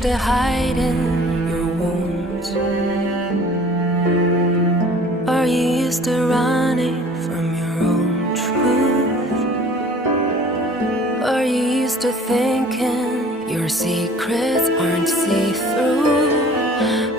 used to hiding your wounds? Are you used to running from your own truth? Are you used to thinking your secrets aren't see-through?